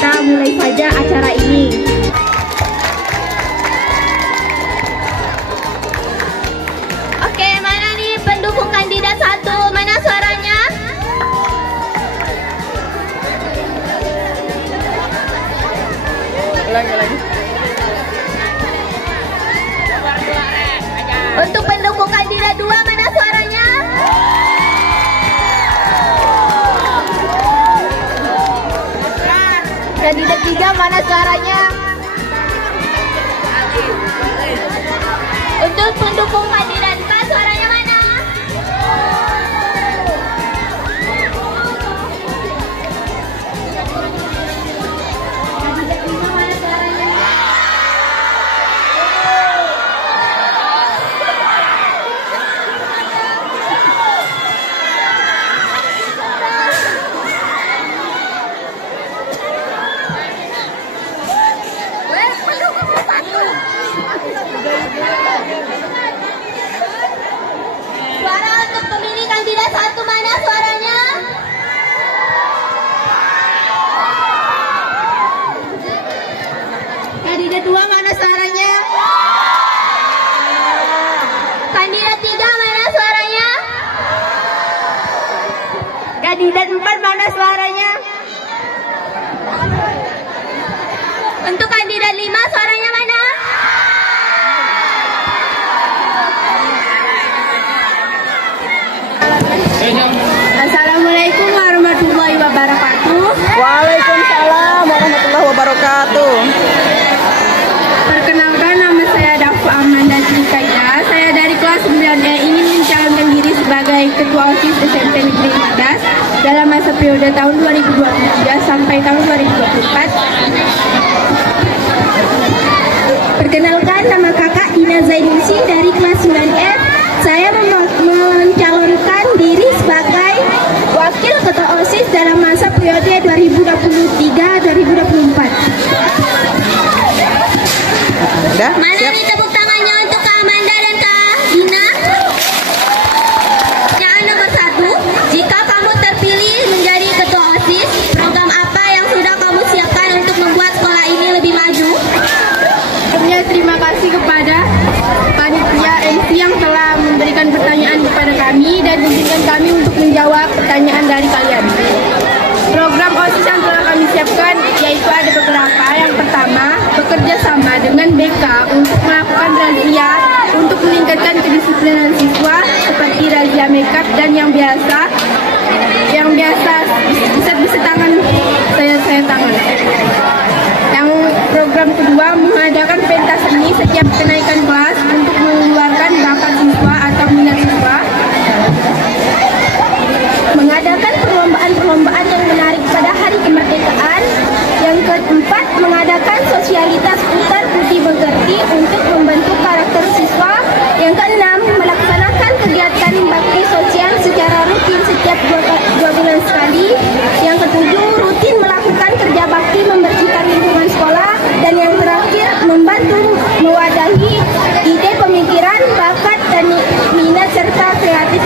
kita mulai saja acara ini. Oke, mana nih pendukung kandidat 1? Mana suaranya? Ulangi. Untuk pendukung kandidat 2, mana suaranya? Kandidat 3, mana suaranya? Untuk pendukung kandidat 4, suaranya mana? Kandidat 5, mana suaranya? Suara untuk pemilih kandidat 1, mana suaranya? Kandidat 2, mana suaranya? Kandidat 3, mana suaranya? Kandidat 4, mana suaranya? Untuk kandidat 5, suaranya mana? Assalamualaikum warahmatullahi wabarakatuh. Waalaikumsalam warahmatullahi wabarakatuh. Perkenalkan, nama saya Dafa Amanda Cikaida. Saya dari kelas 9E ingin mencalonkan diri sebagai Ketua OSIS SMP Negeri 15 dalam masa periode tahun 2023 sampai tahun 2024. Perkenalkan, nama kakak Dina Zainusi dari kelas 9F. Saya mencalonkan diri sebagai Wakil Ketua OSIS dalam masa periode 2023-2024. Mana Siap. nih tepuk tangannya untuk Kak Amanda dan Kak Dina? Pertanyaan nomor 1, jika kamu terpilih menjadi Ketua OSIS, program apa yang sudah kamu siapkan untuk membuat sekolah ini lebih maju? Terima kasih kepada panitia MC yang telah memberikan pertanyaan kepada kami dan mengizinkan kami untuk menjawab pertanyaan dari kalian. Program OSIS yang telah kami siapkan yaitu ada beberapa. Yang pertama, bekerja sama dengan BK untuk melakukan razia untuk meningkatkan kedisiplinan siswa seperti razia makeup dan yang biasa bisa tangan saya tangan. Yang program kedua, mengadakan pentas seni setiap kenaikan kelas untuk mengeluarkan bakat siswa atau minat siswa. Mengadakan perlombaan yang menarik pada hari kemerdekaan. Yang keempat, mengadakan sosialitas putar budi pekerti untuk membentuk karakter siswa. Yang keenam, melaksanakan kegiatan bakti sosial secara rutin setiap 2 bulan sekali. Yang ketujuh, rutin melakukan kerja bakti membersihkan lingkungan sekolah. Dan yang terakhir, membantu mewadahi ide pemikiran, bakat, dan minat serta kreatif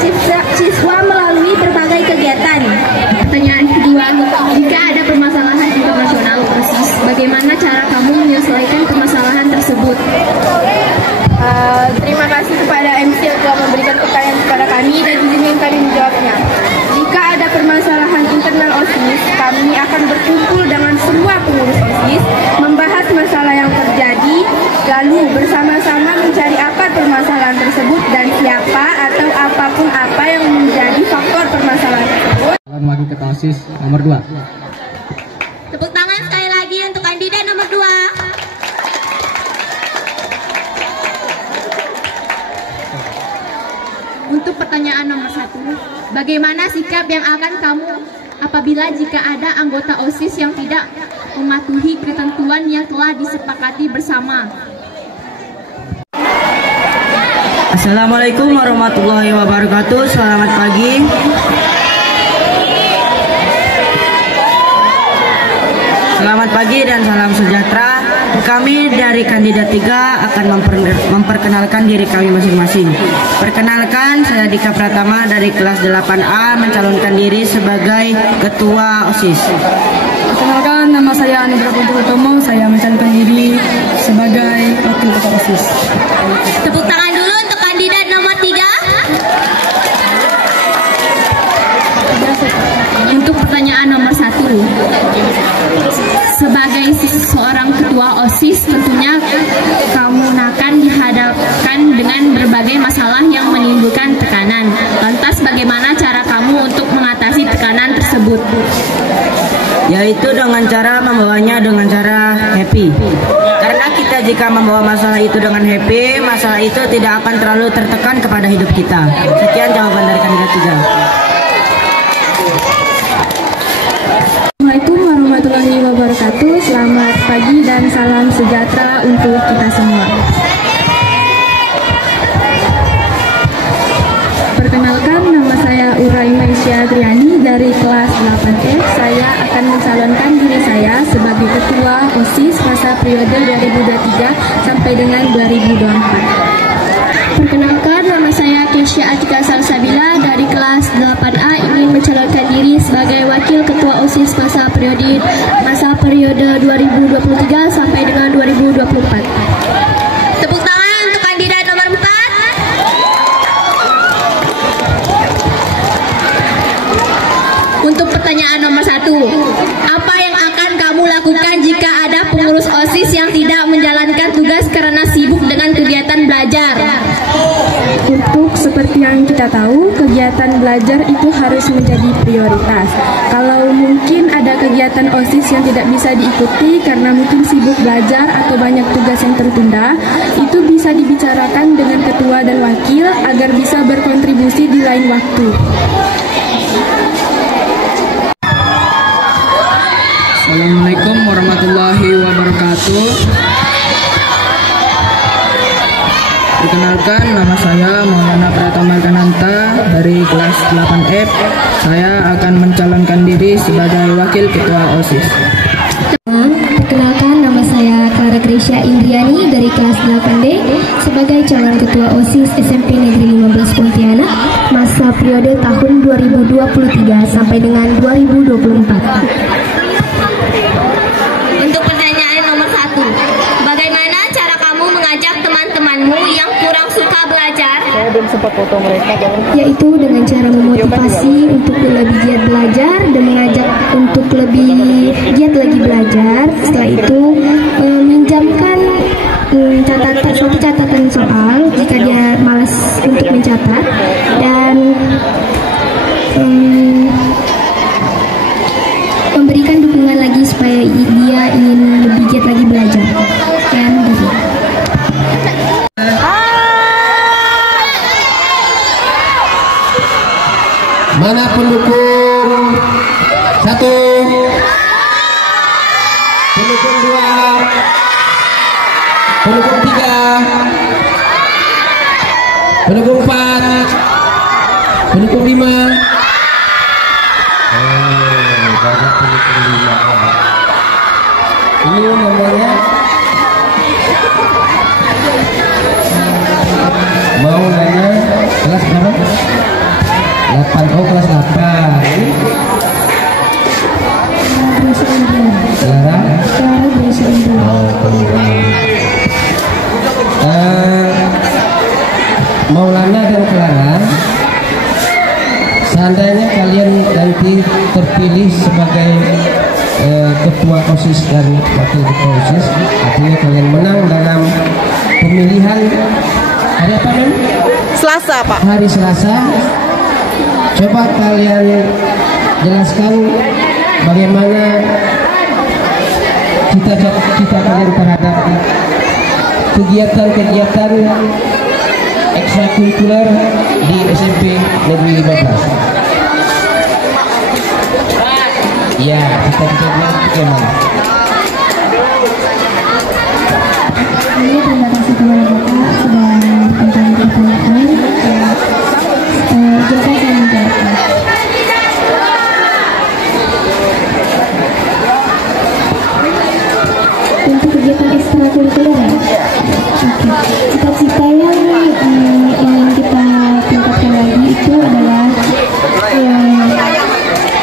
siswa melalui berbagai kegiatan. Pertanyaan kedua, jika ada permasalahan internasional OSIS, bagaimana cara kamu menyelesaikan permasalahan tersebut? Terima kasih kepada MC yang telah memberikan pertanyaan kepada kami dan izinkan kami menjawabnya. Jika ada permasalahan internal OSIS, kami akan berkumpul dengan semua pengurus OSIS, membahas masalah yang terjadi, lalu bersama-sama mencari akar permasalahan tersebut dan siapa atau apapun apa yang menjadi faktor permasalahan tersebut. Wakil Ketua OSIS nomor 2. Tepuk tangan sekali lagi untuk kandidat nomor 2. Untuk pertanyaan nomor 1, bagaimana sikap yang akan kamu apabila jika ada anggota OSIS yang tidak mematuhi ketentuan yang telah disepakati bersama? Assalamualaikum warahmatullahi wabarakatuh. Selamat pagi. Selamat pagi dan salam sejahtera. Kami dari kandidat 3 akan memperkenalkan diri kami masing-masing. Perkenalkan, saya Dika Pratama dari kelas 8A mencalonkan diri sebagai Ketua OSIS. Perkenalkan, nama saya saya Anugrah Putra Utomo, saya mencalonkan diri sebagai wakil ketua OSIS. Tepuk tangan dulu untuk kandidat nomor 3. Untuk pertanyaan nomor 1, sebagai seorang ketua OSIS tentunya kamu akan dihadapkan dengan berbagai masalah yang menimbulkan tekanan. Lantas bagaimana cara kamu untuk mengatasi tekanan tersebut? Yaitu dengan cara membawanya dengan cara happy. Karena kita jika membawa masalah itu dengan happy, masalah itu tidak akan terlalu tertekan kepada hidup kita. Sekian jawaban dari kandidat 3. Assalamualaikum warahmatullahi wabarakatuh. Selamat pagi dan salam sejahtera untuk kita semua. Perkenalkan, nama saya Uraima Isyatriani dari kelas 8F. Saya akan mencalonkan diri saya sebagai ketua OSIS masa periode 2023 sampai dengan 2024. Perkenalkan, nama saya Kesha Atika Salsabila dari kelas 8A ingin mencalonkan diri sebagai wakil ketua OSIS masa periode 2023 sampai dengan 2024. Tepuk tangan untuk kandidat nomor 4. Untuk pertanyaan nomor 1, apa yang akan kamu lakukan jika ada pengurus OSIS yang tidak menjalankan tugas karena sibuk dengan kegiatan belajar? Untuk seperti yang kita tahu, kegiatan belajar itu harus menjadi prioritas. Kalau mungkin ada kegiatan OSIS yang tidak bisa diikuti karena mungkin sibuk belajar atau banyak tugas yang tertunda, itu bisa dibicarakan dengan ketua dan wakil agar bisa berkontribusi di lain waktu. Assalamualaikum warahmatullahi wabarakatuh. Perkenalkan, nama saya Maulana Pratama Kananta dari kelas 8F. Saya akan mencalonkan diri sebagai wakil ketua OSIS. Perkenalkan, nama saya Clara Gresya Indriani dari kelas 8D sebagai calon ketua OSIS SMP Negeri 15 Pontianak masa periode tahun 2023 sampai dengan 2024. Untuk pertanyaan nomor 1, bagaimana cara kamu mengajak teman-temanmu yang kurang suka belajar? Saya belum sempat foto mereka, Yaitu dengan cara memotivasi untuk lebih giat belajar dan mengajak untuk lebih giat lagi belajar. Setelah itu minjamkan suatu catatan soal jika dia malas untuk mencatat, dan memberikan dukungan lagi supaya dia ingin lebih giat lagi belajar. Dan gitu. Mana pendukung 1, pendukung 2, pendukung 3, pendukung 4, pendukung 5. Banyak pendukung 5. Ini namanya Maulana kelas berapa? 8, oh kelas 8. Clara? Maulana dan Clara, seandainya kalian nanti terpilih sebagai ketua OSIS dan wakil ketua OSIS, artinya kalian menang dalam pemilihan hari apa nih? Selasa, Pak. Hari Selasa. Coba kalian jelaskan bagaimana cita-cita kalian terhadap kegiatan-kegiatan ekstrakurikuler di SMP Negeri 15. Ya, cita-cita bagaimana? Terima kasih kepada Bapak sudah bertanya pertanyaan. Jika saya menjawabkan. Untuk kegiatan ekstrakurikuler, cita-cita yang ingin kita tingkatkan lagi itu adalah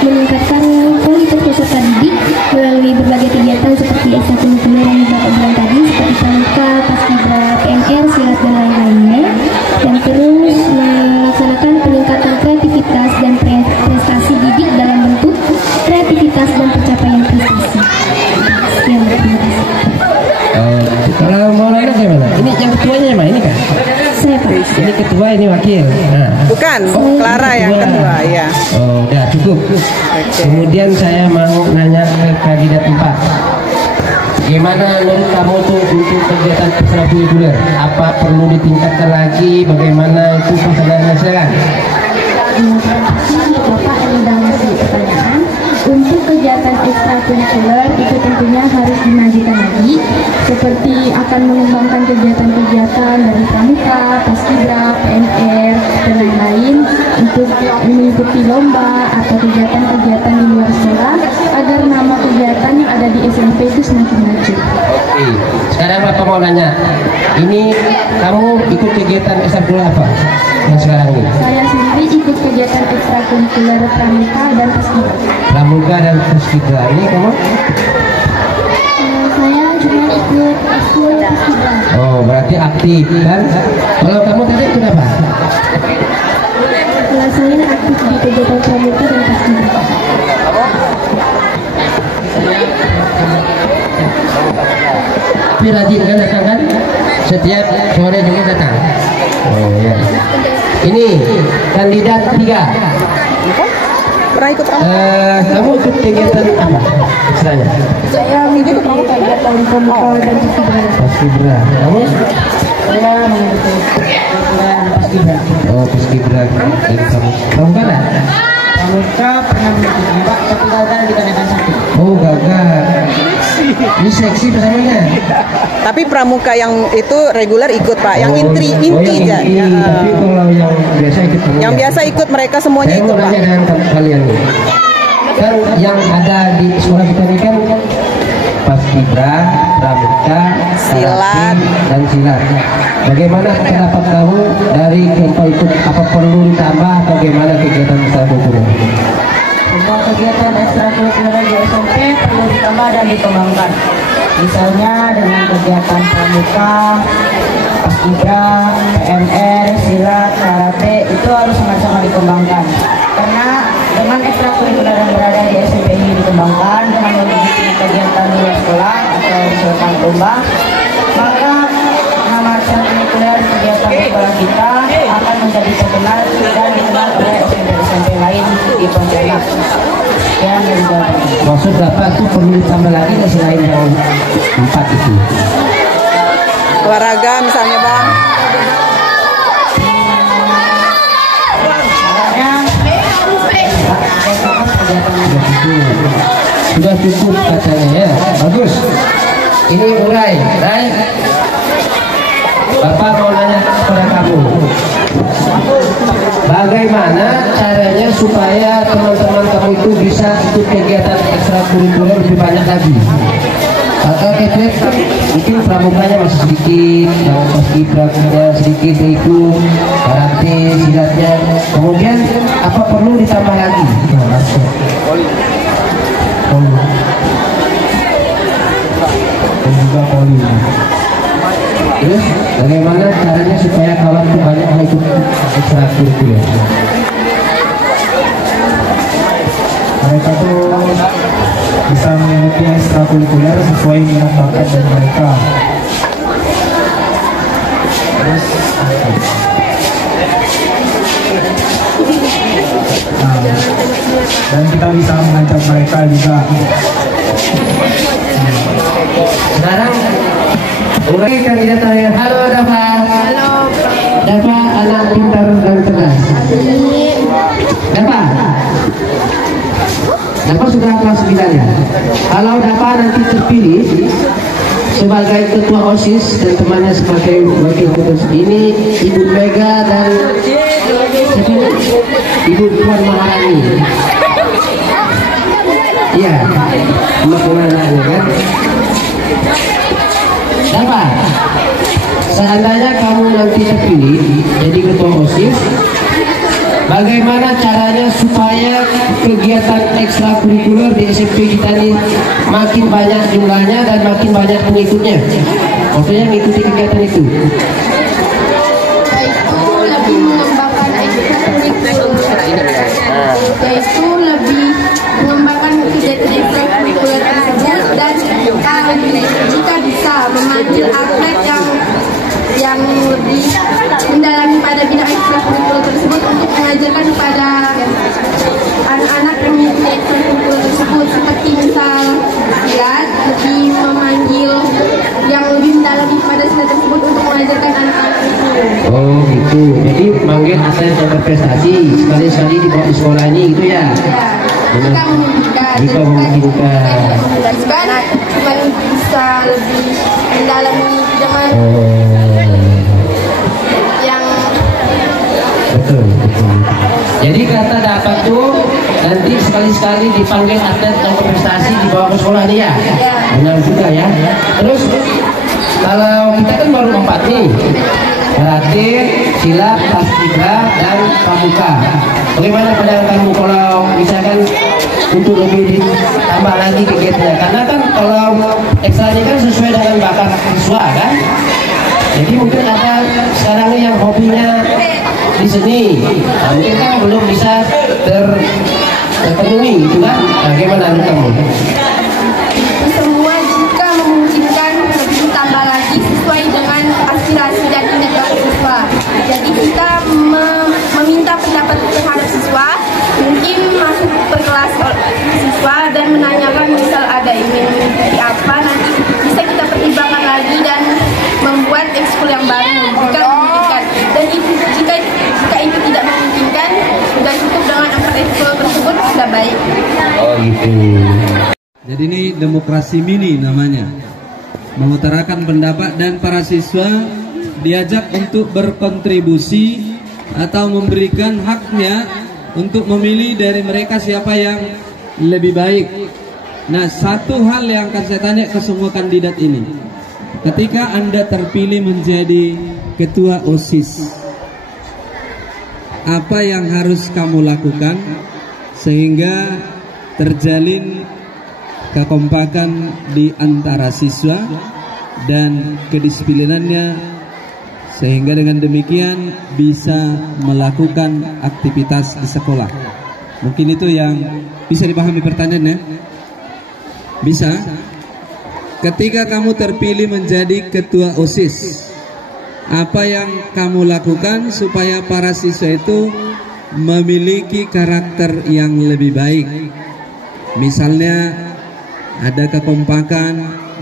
meningkatkan kualitas peserta didik melalui berbagai kegiatan seperti ekstrakurikuler yang Bapak bilang tadi, seperti pramuka, paskibra, PNR, silat dan lain-lainnya, dan terus melaksanakan peningkatan kreativitas dan prestasi didik dalam bentuk kreativitas dan pencapaian prestasi. Sekian, terima kasih. Kalau Maulana gimana? Ini yang ketuanya mana? Ini kan? Saya Pak. Ini ketua, ini wakil. Nah. Bukan, Clara yang kedua, ya. Oh, udah cukup. Kemudian saya mau nanya ke kandidat 4. Gimana menurut kamu tuh untuk kegiatan ekstrakurikuler? Apa perlu ditingkatkan lagi? Bagaimana itu persenayannya? Silakan. Bapak yang sudah ngasih pertanyaan, untuk kegiatan ekstrakurikuler itu tentunya harus dimajukan lagi, seperti akan mengembangkan kegiatan-kegiatan dari pramuka, paskibra, PNR, dan lain-lain untuk mengikuti lomba atau kegiatan-kegiatan di luar sekolah agar nama kegiatan yang ada di SMP itu semakin maju. Oke, sekarang Bapak mau nanya, ini kamu ikut kegiatan ekstrakurikuler apa? Yang sekarang ini? Saya sendiri ikut kegiatan ekstrakurikuler pramuka dan paskibra. Pramuka dan paskibra. Ini kamu? Saya cuma ikut ekskul paskibra. Oh, berarti aktif kan? Kalau kamu tadi ikut apa? Saya aktif di kegiatan pramuka dan paskibra. Tapi rajin kan datang kan? Setiap sore juga datang. Oh ya. Ini kandidat 3. Pernah ikut apa? Kamu ikut kegiatan apa? Istilahnya? Saya mengikuti kegiatan pramuka dan paskibra. Paskibra. Kamu? Saya mengikuti kegiatan paskibra. Oh, paskibra. Kamu kan? Pramuka pernah mengikuti Pak, tapi gagal dikarenakan sakit. Oh, gagal. Ini seksi pertamanya. Tapi pramuka yang itu reguler ikut Pak, yang inti yang aja. inti. Ya. Tapi kalau yang biasa ikut kamu Yang ya? biasa ikut mereka semuanya Saya ikut mau Pak. nanya dengan kalian nih. Kan yang ada di sekolah kita ini kan paskibra, pramuka, Silat. karate, dan silat. Bagaimana pendapat kamu dari keempat itu? Apa perlu ditambah? Bagaimana kegiatan ekstrakurikuler? Semua kegiatan ekstrakurikuler di SMP perlu ditambah dan dikembangkan. Misalnya dengan kegiatan pramuka, paskibra, PNR, silat, karate itu harus sangat-sangat dikembangkan. Karena dengan ekstrakurikuler yang berada di SMP ini dikembangkan dengan mengikuti kegiatan di luar sekolah atau misalkan lomba, maka nama ekstrakurikuler kegiatan sekolah kita akan menjadi terkenal dan dikenal oleh SMP lain di Pontianak. Yang dari Jawa Tengah. Maksud Bapak itu perlu ditambah lagi nggak selain yang 4 itu? Olahraga misalnya Bang. Sudah cukup katanya ya. Bagus. Ini mulai. Naik. Bapak mau nanya kepada kamu. Bagaimana caranya supaya teman-teman kamu itu bisa ikut kegiatan ekstrakurikuler lebih banyak lagi? Atau kita mungkin pramukanya masih sedikit, paskibranya sedikit ikut, karate, silatnya. Kemudian apa perlu ditambah lagi? Nah, masuk. Dan juga poli. Terus bagaimana caranya supaya kawan itu banyak ikut ekstrakurikuler? Mereka tuh bisa mengikuti ekstrakurikuler sesuai minat bakat dari mereka. Terus dan kita bisa mengajak mereka juga. Sekarang mulai kandidat terakhir. Halo Dava. Halo. Dava anak pintar dan cerdas. Dava. Dava sudah kelas 9 ya. Kalau Dava nanti terpilih sebagai ketua OSIS dan temannya sebagai wakil ketua ini Ibu Mega dan Ibu Puan Maharani. Iya, Mbak Maharani kan. Dapat. Seandainya kamu nanti terpilih jadi ketua OSIS, bagaimana caranya supaya kegiatan ekstrakurikuler di SMP kita ini makin banyak jumlahnya dan makin banyak pengikutnya, maksudnya mengikuti kegiatan itu. Yaitu lebih mengembangkan ekstrakurikuler, yaitu lebih mengembangkan kegiatan ekstrakurikuler tersebut, dan jika bisa memanggil atlet yang lebih mendalami pada bidang ekstrakurikuler tersebut untuk mengajarkan kepada anak-anak yang mengikuti ekstrakurikuler tersebut, seperti misal silat, lebih memanggil yang lebih mendalami pada silat tersebut untuk mengajarkan anak-anak itu. Oh gitu, jadi manggil atlet yang berprestasi sekali-sekali di sekolah ini gitu ya? Jika memungkinkan, jika memungkinkan. Cuma bisa lebih mendalami dengan yang betul. Jadi kata dapat tuh nanti sekali-sekali dipanggil atlet yang berprestasi dibawa ke sekolah nih ya? Benar juga ya. Terus kalau kita kan baru 4 nih, karate, silat, paskibra, dan pramuka. Bagaimana pandangan kamu kalau misalkan untuk lebih ditambah lagi kegiatannya? Karena kan kalau ekstra ini kan sesuai dengan bakat siswa kan. Jadi mungkin ada sekarang ini yang hobinya di seni, nah, mungkin kan belum bisa terpenuhi gitu kan. Bagaimana menurut kamu? Semua jika memungkinkan lebih ditambah lagi sesuai dengan aspirasi dan minat bakat siswa. Jadi kita meminta pendapat terhadap siswa, mungkin masuk per kelas siswa dan menanyakan misal ada ingin mengikuti apa, nanti bisa kita pertimbangkan lagi dan membuat ekskul yang baru jika memungkinkan. Dan jika itu tidak memungkinkan, sudah cukup dengan 4 ekskul tersebut sudah baik. Oh gitu. Jadi ini demokrasi mini namanya, mengutarakan pendapat dan para siswa diajak untuk berkontribusi atau memberikan haknya untuk memilih dari mereka siapa yang lebih baik. Nah, satu hal yang akan saya tanya ke semua kandidat ini, ketika Anda terpilih menjadi ketua OSIS, apa yang harus kamu lakukan sehingga terjalin kekompakan di antara siswa dan kedisiplinannya, sehingga dengan demikian bisa melakukan aktivitas di sekolah. Mungkin itu yang bisa dipahami pertanyaannya. Bisa? Ketika kamu terpilih menjadi ketua OSIS, apa yang kamu lakukan supaya para siswa itu memiliki karakter yang lebih baik? Misalnya ada kekompakan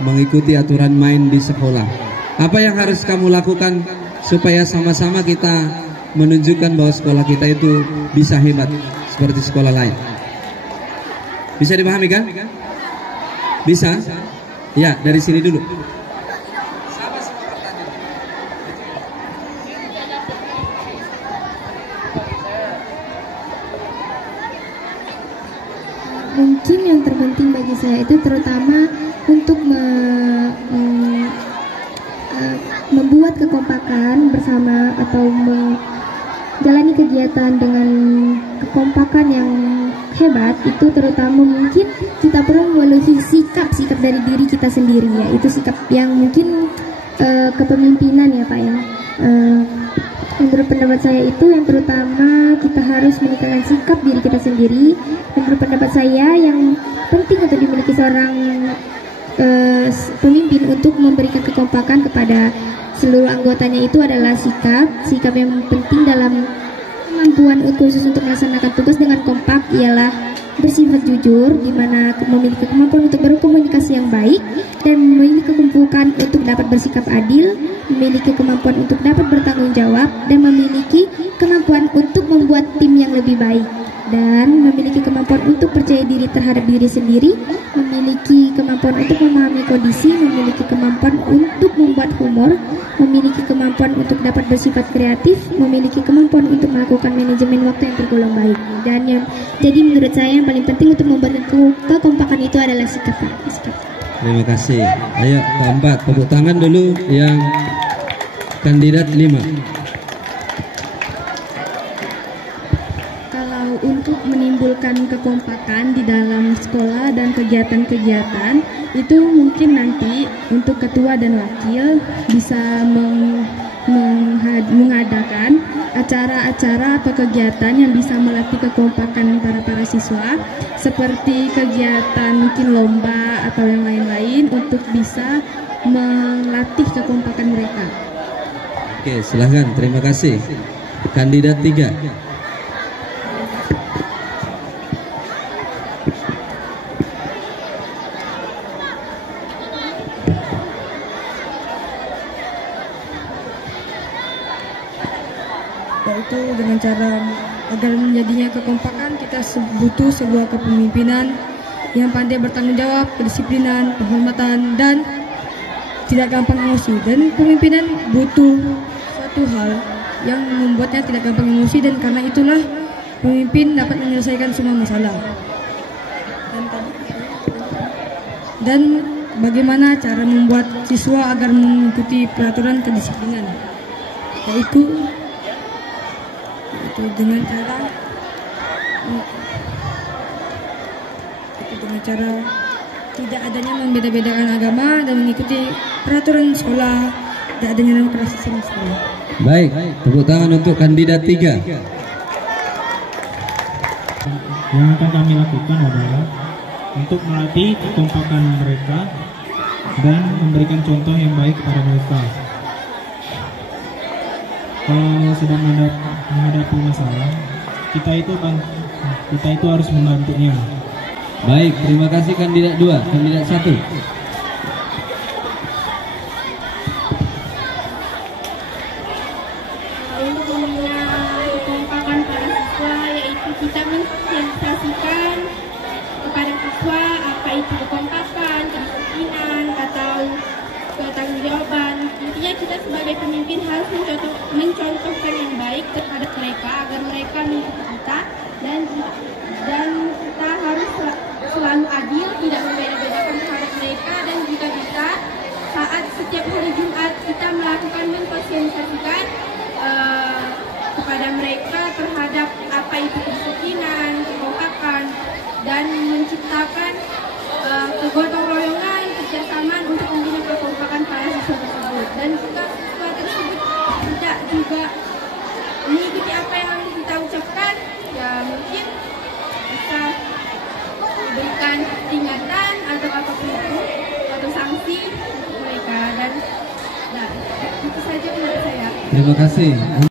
mengikuti aturan main di sekolah. Apa yang harus kamu lakukan supaya sama-sama kita menunjukkan bahwa sekolah kita itu bisa hebat seperti sekolah lain? Bisa dipahami kan? Bisa? Ya, dari sini dulu. Mungkin yang terpenting bagi saya itu terutama untuk membuat kekompakan bersama atau menjalani kegiatan dengan kekompakan yang hebat, itu terutama mungkin kita perlu melalui sikap dari diri kita sendiri, ya. Itu sikap yang mungkin kepemimpinan ya Pak ya. Menurut pendapat saya itu yang terutama kita harus meningkatkan sikap diri kita sendiri. Menurut pendapat saya yang penting untuk dimiliki seorang pemimpin untuk memberikan kekompakan kepada seluruh anggotanya itu adalah sikap yang penting dalam kemampuan khusus untuk melaksanakan tugas dengan kompak ialah bersifat jujur, di mana memiliki kemampuan untuk berkomunikasi yang baik dan memiliki kemampuan untuk dapat bersikap adil, memiliki kemampuan untuk dapat bertanggung jawab, dan memiliki kemampuan untuk membuat tim yang lebih baik, dan memiliki kemampuan untuk percaya diri terhadap diri sendiri, memiliki kemampuan untuk memahami kondisi, memiliki kemampuan untuk membuat humor, memiliki kemampuan untuk dapat bersifat kreatif, memiliki kemampuan untuk melakukan manajemen waktu yang tergolong baik. Dan yang jadi menurut saya yang paling penting untuk membuat kekompakan itu adalah sikap. Terima kasih. Ayo keempat, tepuk tangan dulu yang kandidat 5. kekompakan di dalam sekolah dan kegiatan-kegiatan itu mungkin nanti untuk ketua dan wakil bisa mengadakan acara-acara atau kegiatan yang bisa melatih kekompakan antara para siswa seperti kegiatan mungkin lomba atau yang lain-lain untuk bisa melatih kekompakan mereka. Oke, silahkan. Terima kasih. Kandidat 3. Yaitu dengan cara agar menjadinya kekompakan kita butuh sebuah kepemimpinan yang pandai bertanggung jawab, kedisiplinan, penghormatan, dan tidak gampang emosi. Dan pemimpinan butuh suatu hal yang membuatnya tidak gampang emosi, dan karena itulah pemimpin dapat menyelesaikan semua masalah. Dan bagaimana cara membuat siswa agar mengikuti peraturan kedisiplinan, yaitu dengan cara tidak adanya membeda-bedakan agama dan mengikuti peraturan sekolah, tidak adanya demokrasi sama sekali. Baik, tepuk tangan untuk kandidat 3. Yang akan kami lakukan adalah untuk melatih kekompakan mereka dan memberikan contoh yang baik kepada mereka. Kalau sedang menghadapi masalah, kita itu harus membantunya. Baik, terima kasih kandidat 2. Kandidat 1. Untuk membina kekompakan para siswa, yaitu kita mensosialisasikan kepada siswa apa itu kekompakan, kedisiplinan, atau ketanggung-jawaban. Intinya kita sebagai pemimpin harus mencontohkan yang baik terhadap mereka agar mereka mengikuti kita, dan kita harus selalu adil, tidak membeda-bedakan terhadap mereka, dan jika bisa saat setiap hari Jumat kita melakukan mensosialisasikan kepada mereka terhadap apa itu kedisiplinan, kekompakan, dan menciptakan kegotong royongan, kerjasama untuk membina kekompakan para siswa tersebut. Dan jika siswa tersebut tidak juga mengikuti apa yang kita ucapkan, ya mungkin bisa berikan peringatan atau apapun itu, atau sanksi untuk mereka. Dan itu saja menurut saya. Terima kasih.